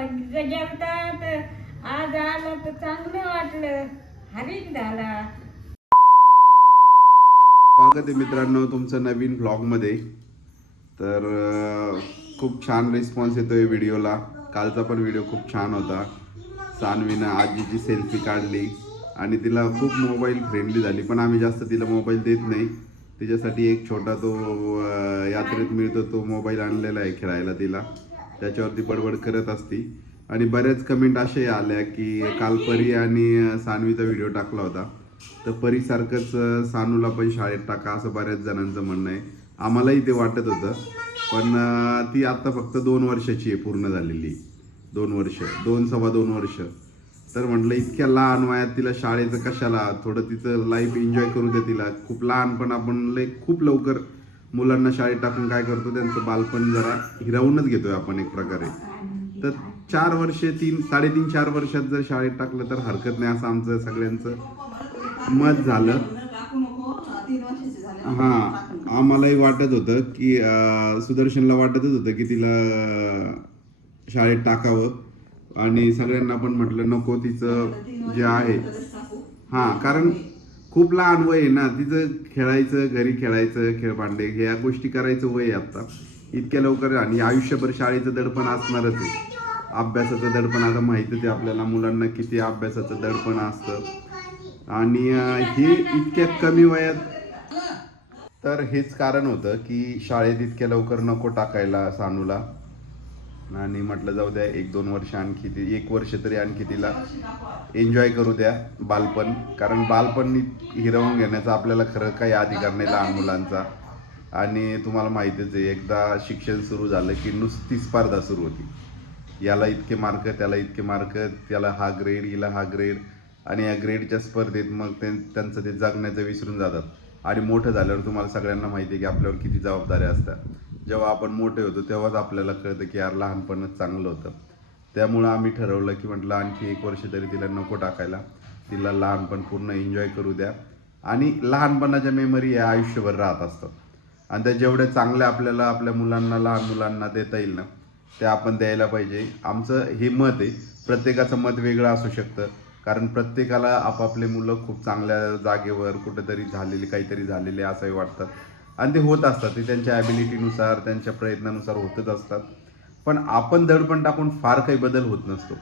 भावंडीचं जेवतात आज आलं तर चांगलं वाटलं. हरीक झाला. स्वागत आहे मित्रांनो तुमचं नवीन ब्लॉगमध्ये तर खूप छान रिस्पॉन्स येतो आहे व्हिडिओला. कालचा पण व्हिडिओ खूप छान होता. सानवीनं आजीची सेल्फी काढली आणि तिला खूप मोबाईल फ्रेंडली झाली. पण आम्ही जास्त तिला मोबाईल देत नाही. तिच्यासाठी एक छोटा तो यात्रेत मिळतो तो मोबाईल आणलेला आहे खेळायला तिला. त्याच्यावरती बडबड करत असती. आणि बऱ्याच कमेंट असे आल्या की काल परी आणि सानवीचा व्हिडिओ टाकला होता. तर परीसारखंच सानूला पण शाळेत टाका असं बऱ्याच जणांचं म्हणणं आहे. आम्हालाही ते वाटत होतं. पण ती आत्ता फक्त दोन वर्षाची आहे पूर्ण झालेली. दोन वर्ष. दोन सव्वा दोन वर्ष. तर म्हटलं इतक्या लहान वयात तिला शाळेचं कशाला? थोडं तिचं लाईफ एन्जॉय करू दे तिला. खूप लहानपण आपण लय खूप लवकर मुलांना शाळेत टाकून काय करतो त्यांचं बालपण जरा हिरावूनच घेतोय आपण एक प्रकारे. तर चार वर्षे तीन साडेतीन चार वर्षात जर शाळेत टाकलं तर हरकत नाही असं आमचं सगळ्यांचं मत झालं. हां आम्हालाही वाटत होतं की सुदर्शनला वाटतच होतं की तिला शाळेत टाकावं. आणि सगळ्यांना पण म्हटलं नको तिचं जे आहे. हां कारण खूप लहान वय आहे ना तिचं खेळायचं घरी खेळायचं खेळ भांडे ह्या गोष्टी करायचं वय आहे आता इतक्या लवकर आणि आयुष्यभर शाळेचं दडपण असणारच आहे. अभ्यासाचं दडपण आता माहितीच आहे आपल्याला मुलांना किती अभ्यासाचं दडपण असतं. आणि हे इतक्या कमी वयात. तर हेच कारण होतं की शाळेत इतक्या लवकर नको टाकायला सानूला. आणि म्हटलं जाऊ द्या एक दोन वर्ष आणखी ती एक वर्ष तरी आणखी तिला एन्जॉय करू द्या बालपण. कारण बालपण हिरवून घेण्याचा आपल्याला खरं काही अधिकार नाही लहान मुलांचा. आणि तुम्हाला माहितीच आहे एकदा शिक्षण सुरू झालं की नुसती स्पर्धा सुरू होती. याला इतके मार्क त्याला इतके मार्क त्याला हा ग्रेड हिला हा ग्रेड आणि या ग्रेडच्या स्पर्धेत मग ते त्यांचं ते जगण्याचं विसरून जातात. आणि मोठं झाल्यावर तुम्हाला सगळ्यांना माहिती आहे की आपल्यावर किती जबाबदाऱ्या असतात. जेव्हा आपण मोठे होतो तेव्हाच आपल्याला कळतं की यार लहानपणच चांगलं होतं. त्यामुळं आम्ही ठरवलं की म्हटलं आणखी एक वर्ष तरी तिला नको टाकायला. तिला लहानपण पूर्ण एन्जॉय करू द्या. आणि लहानपणाच्या मेमरी या आयुष्यभर राहत असतात. आणि त्या जेवढ्या चांगल्या आपल्याला आपल्या मुलांना लहान मुलांना देता येईल ना ते आपण द्यायला पाहिजे. आमचं हे मत आहे प्रत्येकाचं मत वेगळं असू शकतं. कारण प्रत्येकाला आपापले मुलं खूप चांगल्या जागेवर कुठेतरी झालेले काहीतरी झालेले असंही वाटतात आणि ते होत असतात. ते त्यांच्या ॲबिलिटीनुसार त्यांच्या प्रयत्नानुसार होतच असतात. पण आपण दडपण टाकून फार काही बदल होत नसतो.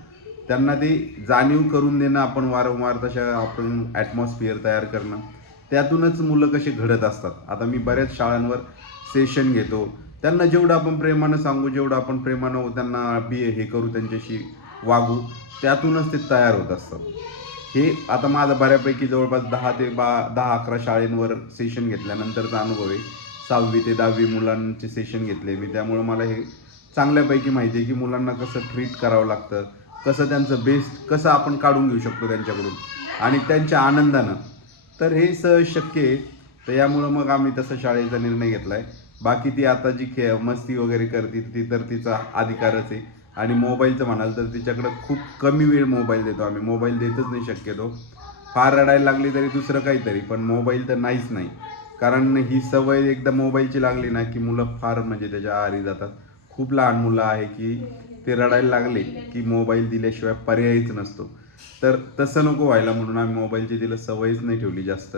त्यांना ते जाणीव करून देणं आपण वारंवार तशा आपण ॲटमॉस्फिअर तयार करणं त्यातूनच मुलं कशी घडत असतात. आता मी बऱ्याच शाळांवर सेशन घेतो. त्यांना जेवढं आपण प्रेमानं सांगू जेवढं आपण प्रेमानं त्यांना बी हे करू त्यांच्याशी वागू त्यातूनच ते तयार होत असतात. हे आता माझं बऱ्यापैकी जवळपास दहा ते बा दहा अकरा शाळेंवर सेशन घेतल्यानंतरचा अनुभव आहे. सहावी ते दहावी मुलांचे सेशन घेतले मी. त्यामुळं मला हे चांगल्यापैकी माहिती आहे की मुलांना कसं ट्रीट करावं लागतं कसं त्यांचं बेस्ट कसं आपण काढून घेऊ शकतो त्यांच्याकडून आणि त्यांच्या आनंदानं. तर हे सहज शक्य आहे. तर यामुळं मग आम्ही तसं शाळेचा निर्णय घेतला आहे बाकी ती आता जी खे मस्ती वगैरे करते ती तर तिचा अधिकारच आहे. आणि मोबाईलचं म्हणाल तर तिच्याकडं खूप कमी वेळ मोबाईल देतो आम्ही. मोबाईल देतच नाही शक्यतो. फार रडायला लागली तरी दुसरं काहीतरी पण मोबाईल तर नाहीच नाही. कारण ही सवय एकदा मोबाईलची लागली ना की मुलं फार म्हणजे त्याच्या आहारी जातात. खूप लहान मुलं आहे की ते रडायला लागले की मोबाईल दिल्याशिवाय पर्यायच नसतो. तर तसं नको व्हायला म्हणून आम्ही मोबाईलची तिला सवयच नाही ठेवली जास्त.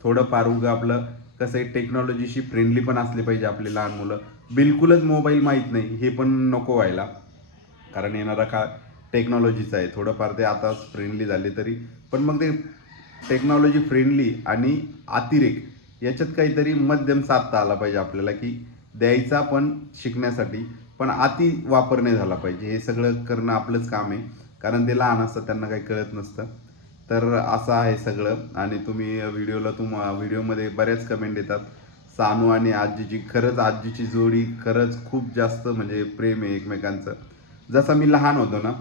थोडं फार उगं आपलं कसं आहे टेक्नॉलॉजीशी फ्रेंडली पण असले पाहिजे आपले लहान मुलं. बिलकुलच मोबाईल माहीत नाही हे पण नको व्हायला. कारण येणारा काळ टेक्नॉलॉजीचा आहे. थोडंफार ते आता फ्रेंडली झाले तरी. पण मग ते टेक्नॉलॉजी फ्रेंडली आणि अतिरेक याच्यात काहीतरी मध्यम साधता आला पाहिजे आपल्याला की द्यायचा पण शिकण्यासाठी पण अति वापर नाही झाला पाहिजे. हे सगळं करणं आपलंच काम आहे. कारण ते लहान असतं त्यांना काही कळत नसतं. तर असं आहे सगळं. आणि तुम्ही व्हिडिओला तुम व्हिडिओमध्ये बऱ्याच कमेंट येतात. सानू आणि आजीची खरंच आजीची जोडी खरंच खूप जास्त म्हणजे प्रेम आहे एकमेकांचं. जसं मी लहान होतो ना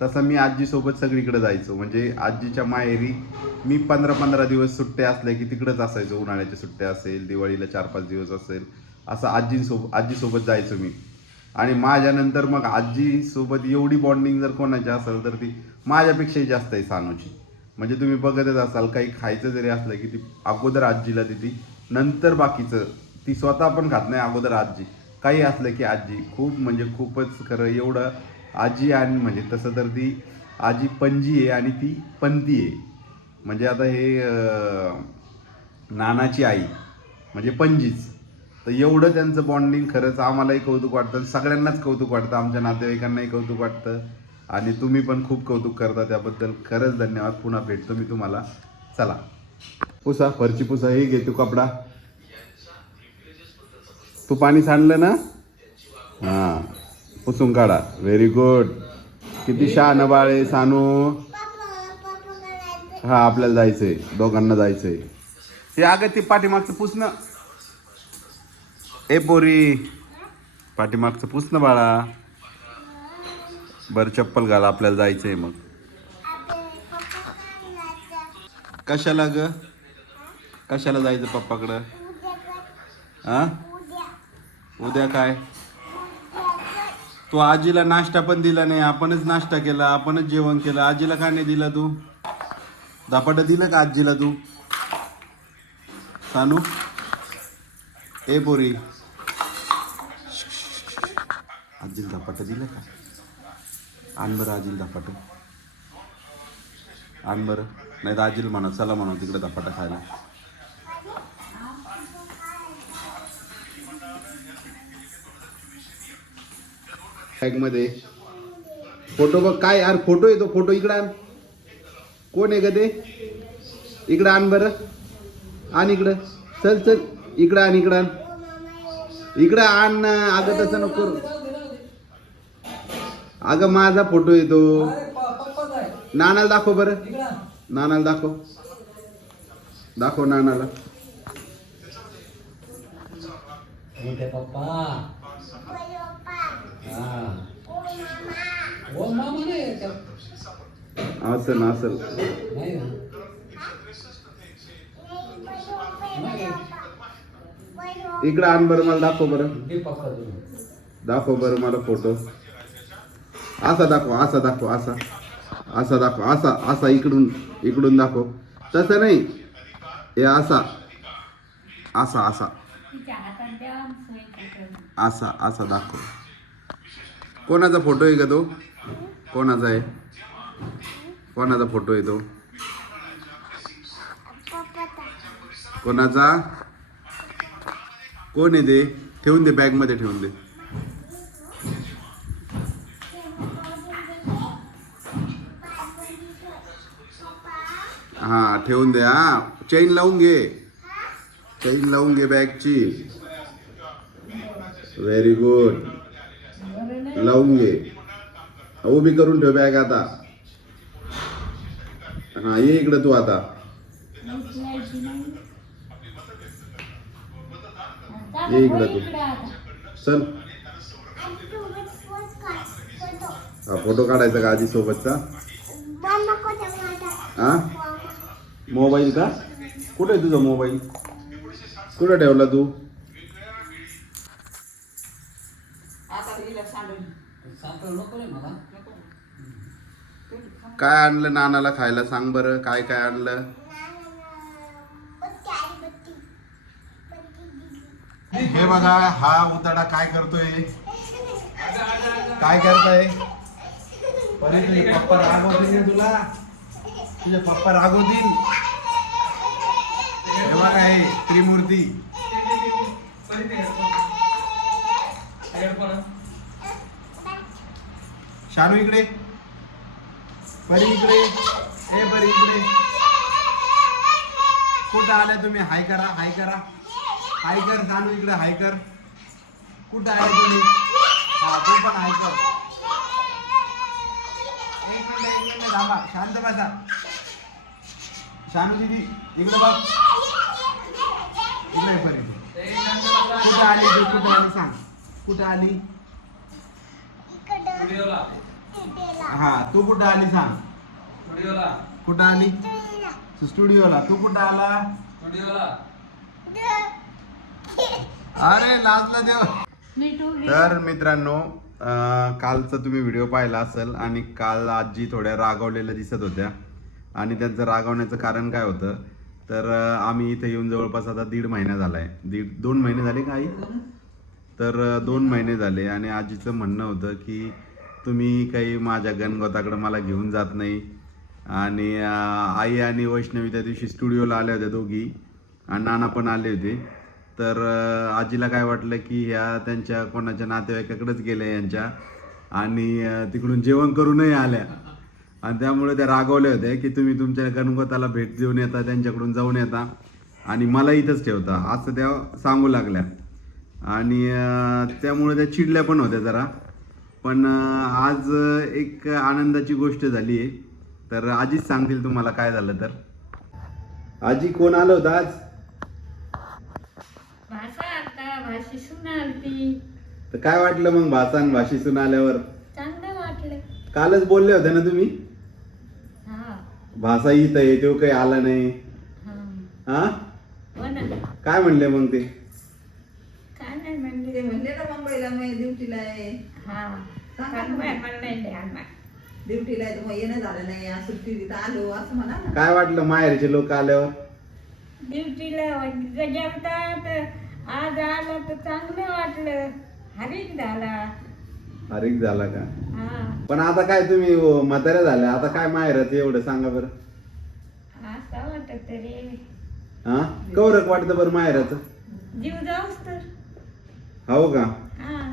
तसं मी आजीसोबत सगळीकडे जायचो. म्हणजे आजीच्या माहेरी मी पंधरा पंधरा दिवस सुट्ट्या असल्या की तिकडंच असायचो. उन्हाळ्याच्या सुट्ट्या असेल दिवाळीला चार पाच दिवस असेल असं आजीसोबत आजीसोबत जायचो मी. आणि माझ्यानंतर मग आजीसोबत एवढी बॉन्डिंग जर कोणाची असेल तर ती माझ्यापेक्षाही जास्त आहे सानूची. म्हणजे तुम्ही बघतच असाल काही खायचं जरी असलं की ती अगोदर आजीला देते नंतर बाकीचं ती स्वतः पण खात नाही अगोदर आजी. काही असलं की आजी. खूप म्हणजे खूपच खरं एवढं आजी आणि म्हणजे तसं तर ती आजी पणजी आहे आणि ती पंती आहे. म्हणजे आता हे नानाची आई म्हणजे पणजीच. तर एवढं त्यांचं बॉन्डिंग खरंच आम्हालाही कौतुक वाटतं सगळ्यांनाच कौतुक वाटतं. आमच्या नातेवाईकांनाही कौतुक वाटतं. आणि तुम्ही पण खूप कौतुक करता त्याबद्दल. खरंच धन्यवाद. पुन्हा भेटतो मी तुम्हाला. चला. पुसा फरची पुसा. हे घेतो कपडा. तू पाणी सांडलं ना? हां. पुसून काढा. व्हेरी गुड किती शहाणं बाळ आहे सानू. हा आपल्याला जायचंय. दोघांना जायचंय. ते अगं ते पाठीमागचं पुसणं ए पोरी. पाठीमागचं पुसणं बाळा. बरं चप्पल घाला. आपल्याला जायचंय मग. कशाला ग? कशाला जायचं पप्पाकडं? हा? उद्या काय? तू आजीला नाश्ता पण दिला नाही आपणच नाश्ता केला आपणच जेवण केलं. आजीला का नाही दिला तू? धपाटा दिलं का आजीला तू? सानू? ए पोरी. आजीला धपाटा दिलं का? आण बरं आजीला धपाटा. आण बरं. नाही तर आजीला म्हणा चला म्हणा तिकडे धपाटा खायला. बॅगमध्ये फोटो बघ काय यार फोटो येतो फोटो इकडं आण. कोण आहे ग ते? इकडं आण बरं. आण इकडं. चल चल. इकडं आण इकडं आण. इकडं आण ना. अगं तसं नको करू. अगं माझा फोटो येतो. नानाला दाखव बरं. नानाला दाखव. दाखव नानाला. पप्पा. ओ मामा नाही त्या- असल असल. नाही ना इकडं आण बरं मला दाखव बरं. दाखव बरं मला फोटो. असा दाखव असा दाखव असा. असा दाखव असा असा इकडून इकडून दाखव. तसं नाही. हे असा. असा असा. असा असा दाखव. कोणाचा फोटो आहे का तो? कोणाचा आहे? कोणाचा फोटो आहे तो? कोणाचा? कोण आहे ते? ठेवून दे बॅगमध्ये ठेवून दे. हा ठेवून दे हा. चेन लावून घे. चेन लावून घे बॅगची व्हेरी गुड लावून घे. उभी करून ठेव बॅग आता. हा ये इकडे तू आता. ये इकडं तू. चल. हा फोटो काढायचा का आजी सोबतचा? हा मोबाईल का? कुठे आहे तुझा मोबाईल? कुठे ठेवला तू? साखर नको रे मला. काय आणलं नानाला खायला? सांग बरं काय काय आणलं? हे बघा हा उताडा काय करतोय? काय करताय? परे तुझे पप्पा रागवतील तुला. तुझे पप्पा रागवतील हे बघा हे त्रिमूर्ती. शानू इकडे. परी इकडे. ए परी इकडे. कुठं आले तुम्ही? हाय करा हाय करा. हाय कर शानू इकडे हाय कर. कुठं आले तुम्ही? हा तू पण हाय कर. एक मिनिट एक मिनिट थांबा. शांत बसा. शानू दिदी इकडे बघ. इकडे परी कुठं आले तू? कुठं आले सांग. कुठं आली? हा तू कुठं आली सांग. कुठं आली? स्टुडिओला. तू कुठं आला? अरे लाजला देव. तर मित्रांनो अं, कालचा तुम्ही व्हिडिओ पाहिला असेल आणि काल आजी थोड्या रागावलेल्या दिसत होत्या. आणि त्यांचं रागावण्याचं कारण काय होतं? तर अं, आम्ही इथे येऊन जवळपास आता दीड महिना झालाय. दीड दोन महिने झाले का आई? तर दोन महिने झाले आणि आजीचं म्हणणं होतं की तुम्ही काही माझ्या गणगोताकडं मला घेऊन जात नाही. आणि आई आणि वैष्णवी त्या दिवशी स्टुडिओला आल्या होत्या दोघी आणि नाना पण आले होते. तर आजीला काय वाटलं की ह्या त्यांच्या कोणाच्या नातेवाईकाकडेच गेल्या यांच्या आणि तिकडून जेवण करूनही आल्या. आणि त्यामुळे त्या रागवल्या होत्या की तुम्ही तुमच्या गणगोताला भेट देऊन येता त्यांच्याकडून जाऊन येता आणि मला इथंच ठेवता असं त्या सांगू लागल्या. आणि त्यामुळे त्या चिडल्या पण होत्या जरा. पण आज एक आनंदाची गोष्ट झाली आहे. तर आजीच सांगतील तुम्हाला काय झालं तर. आजी कोण आलं होतं आज? भाषा भाषी तर काय वाटलं मग भासान भाषीसून आल्यावर? चांगलं वाटलं. कालच बोलले होते ना तुम्ही? हा. भाषा इथं आहे तो काही आला नाही. हा. हा? काय म्हणले मग ते काय नाही म्हणले ते म्हणले ना मुंबईला मी ड्युटीला आहे. हा. सांगा मला नाही आहे. ड्युटीला आहे तर मग येणं झालं नाही. आज सुट्टी तिथं आलो असं म्हणा ना. काय वाटलं माहेरचे लोक आल्यावर? ड्युटीला गेलतात आज आलं तर चांगलं वाटलं. हरीक झाला. हरिक झाला का? हा. पण आता काय तुम्ही अ, म्हाताऱ्या झाल्या आता काय माहेराचं एवढं सांगा बरं. असं वाटत रे हा? कवरक वाटतं बरं माहेराचं? जीव जाऊस तर. हो का? हा.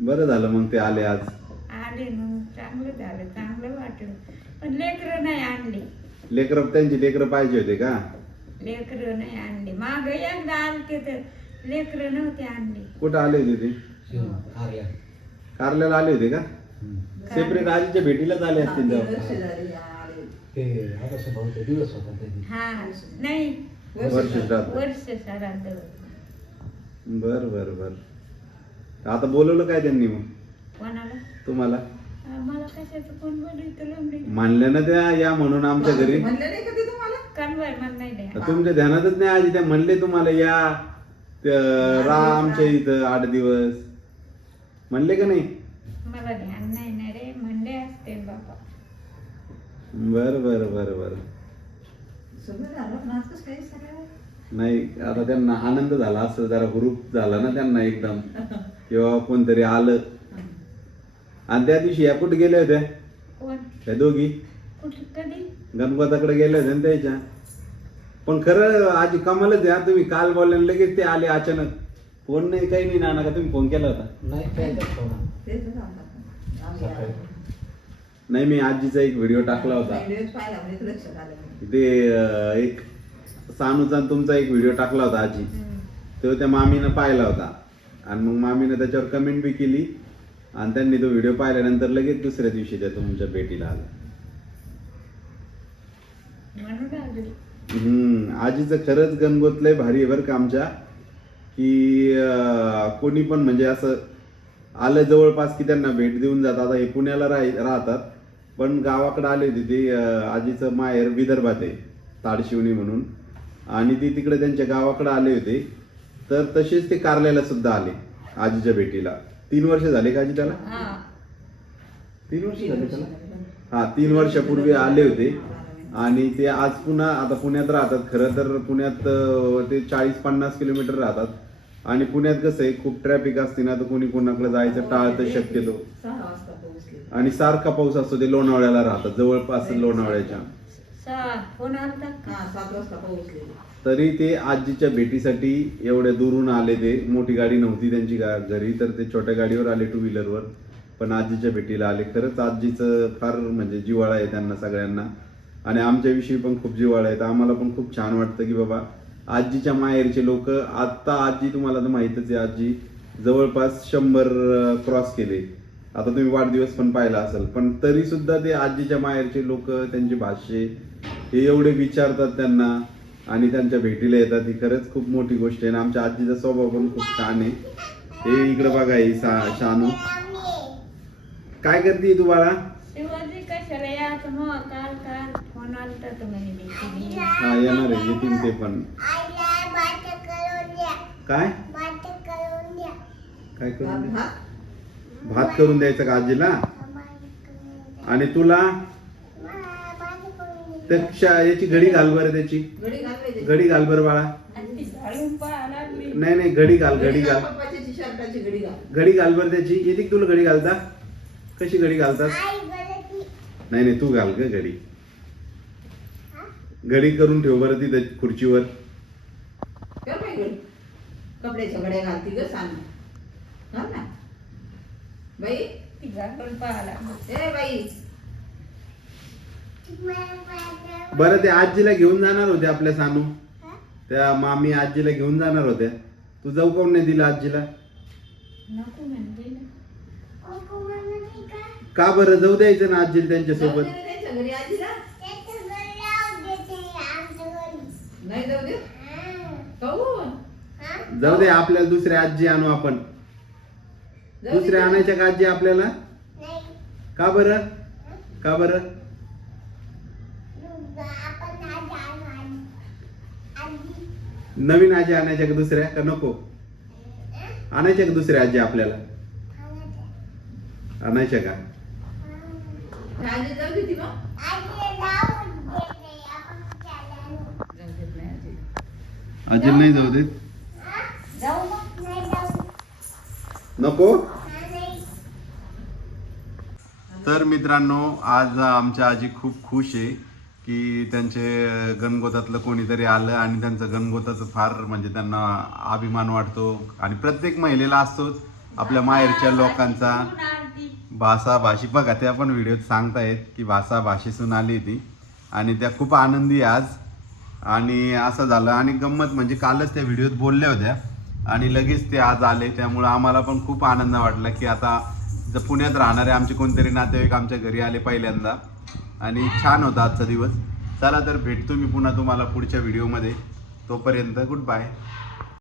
बरं झालं मग ते आले आज. आले मग चांगलं झालं चांगलं वाटलं. पण लेकरं नाही आणली. लेकरं त्यांची लेकरं पाहिजे होते का? लेकरं नाही आणली. माग एकदा आलते तर लेकरं नव्हते आणली. कुठं आले होते ते. कारल्याला आले होते का. सेपरेट आजीच्या भेटीलाच आले असतील तेव्हा. हा नाही. वर्ष श्राद्ध. वर्ष श्राद्ध बर बर बर. आता बोलवलं काय त्यांनी मग? तुम्हाला? मानल्या ना त्या या म्हणून आमच्या घरी. तुमच्या ध्यानातच नाही आजी त्या म्हणले तुम्हाला या राहा आमच्या इथं आठ दिवस. म्हणले का नाही? मला ध्यान नाही ना रे म्हणले असते बाबा. बर बर बर बर. नाही आता त्यांना आनंद झाला असं जरा ग्रुप झाला ना त्यांना एकदम. किंवा कोणतरी आलं. आणि त्या दिवशी या कुठे गेल्या होत्या? कोण? त्या दोघी. गणपताकडे गेल्या होत्या ना त्याच्या. पण खरं आजी कमालच आहे तुम्ही काल बोलले आणि लगेच ते आले अचानक. फोन नाही काही नाही नाना का तुम्ही फोन केला होता? नाही मी आजीचा एक व्हिडिओ टाकला होता. म्हणजे लक्षात आलं नाही. ते एक सानूचा तुमचा एक व्हिडिओ टाकला होता आजी. तो त्या मामीनं पाहिला होता. आणि मग मामीनं त्याच्यावर कमेंट बी केली. आणि त्यांनी तो व्हिडिओ पाहिल्यानंतर लगेच दुसऱ्या दिवशी त्या तुमच्या भेटीला आला. हम्म आजीचं खरंच गणगोत लय भारी आहे बरं का आमच्या. की कोणी पण म्हणजे असं आलं जवळपास की त्यांना भेट देऊन जातात आता हे पुण्याला राह राहतात. पण गावाकडे आले होते ते आजीचं माहेर विदर्भात आहे. ताडशिवणी म्हणून. आणि ती तिकडे त्यांच्या गावाकडे आले होते. तर तसेच ते कारल्याला सुद्धा आले आजीच्या भेटीला. तीन वर्ष झाले का आजी त्याला? हा. तीन वर्ष झाले त्याला? हा तीन वर्षापूर्वी आले होते. आणि ते आज पुन्हा आता पुण्यात राहतात. खरं तर पुण्यात ते चाळीस पन्नास किलोमीटर राहतात. आणि पुण्यात कसं आहे खूप ट्रॅफिक असते ना तर कोणी कोणाकडे जायचं टाळतं शक्यतो. आणि सारखा पाऊस असतो ते लोणावळ्याला राहतात. जवळपास लोणावळ्याच्या. फोन आलता हा सात वाजता तरी ते आजीच्या भेटीसाठी एवढ्या दुरून आले ते. मोठी गाडी नव्हती त्यांची गा- घरी तर ते छोट्या गाडीवर आले टू व्हीलरवर पण आजीच्या भेटीला आले. खरंच आजीचं फार म्हणजे जिव्हाळा आहे त्यांना सगळ्यांना. आणि आमच्याविषयी पण खूप जिव्हाळा आहे. तर आम्हाला पण खूप छान वाटतं की बाबा आजीच्या माहेरचे लोक आता आजी तुम्हाला तर माहीतच आहे आजी. जवळपास शंभर क्रॉस केले. आता तुम्ही वाढदिवस पण पाहिला असेल पण तरी सुद्धा ते आजीच्या माहेरचे लोक त्यांचे भाषे हे एवढे विचारतात त्यांना आणि त्यांच्या भेटीला येतात. ही खरंच खूप मोठी गोष्ट आहे आणि आमच्या आजीचा स्वभाव पण खूप छान आहे. हे इकडे बघा ही सा शानू. काय करते तू बाळा? शिवाजी कशाला याचं मग काल काल फोन आलता तर म्हणे भेटी हा येणार आहे येतील ते पण. काय? काय करून दे? भात करून द्यायचं का आजीला? आणि तुला? त्या याची घडी घाल बरं त्याची. घडी घाल बरं बाळा. नाही नाही घडी घाल घडी घाल. घडी घाल बरं त्याची. येते तुला घडी घालता? कशी घडी घालतात? नाही नाही तू घाल ग घडी. घडी करून ठेव बरं ती खुर्चीवर. कपड्याच्या घड्या घालती ग सांग. ना? बाई तिचा पण पाहिला ए बाई. बरं ते आजीला घेऊन जाणार होते आपल्या सानू. त्या मामी आजीला घेऊन जाणार होत्या. तू जाऊ कोण नाही दिला आजीला? नको म्हणते ना. का? बरं? जाऊ द्यायचं ना आजीला त्यांच्यासोबत त्यांच्या घरी आजीला नाही जाऊ दे. जाऊ दे आपल्याला दुसरे आजी आणू आपण. दुसरे. आणायच्या का आजी आपल्याला? का बरं? का बरं? नवीन आजी आणायच्या का दुसऱ्या? का नको? आणायच्या का दुसऱ्या आजी आपल्याला? आणायच्या. का? आजी नाही आजी. आजीला नाही जाऊ देत? नको? तर मित्रांनो आज आमच्या आजी खूप खुश आहे की त्यांचे गणगोतातलं कोणीतरी आलं आणि त्यांचं गणगोताचं फार म्हणजे त्यांना अभिमान वाटतो. आणि प्रत्येक महिलेला असतोच आपल्या माहेरच्या लोकांचा. भाषा भाषी बघा त्या पण व्हिडिओत सांगतायत की भाषा भाषेतून आली ती. आणि त्या खूप आनंदी आहे आज. आणि असं झालं आणि गंमत म्हणजे कालच त्या व्हिडिओत बोलल्या होत्या. आणि लगेच ते आज आले त्यामुळं आम्हाला पण खूप आनंद वाटला की आता जर पुण्यात राहणारे आमचे कोणतरी नातेवाईक आमच्या घरी आले पहिल्यांदा आणि छान होता आजचा दिवस. चला तर भेटतो मी पुन्हा तुम्हाला पुढच्या व्हिडिओमध्ये तोपर्यंत गुड बाय.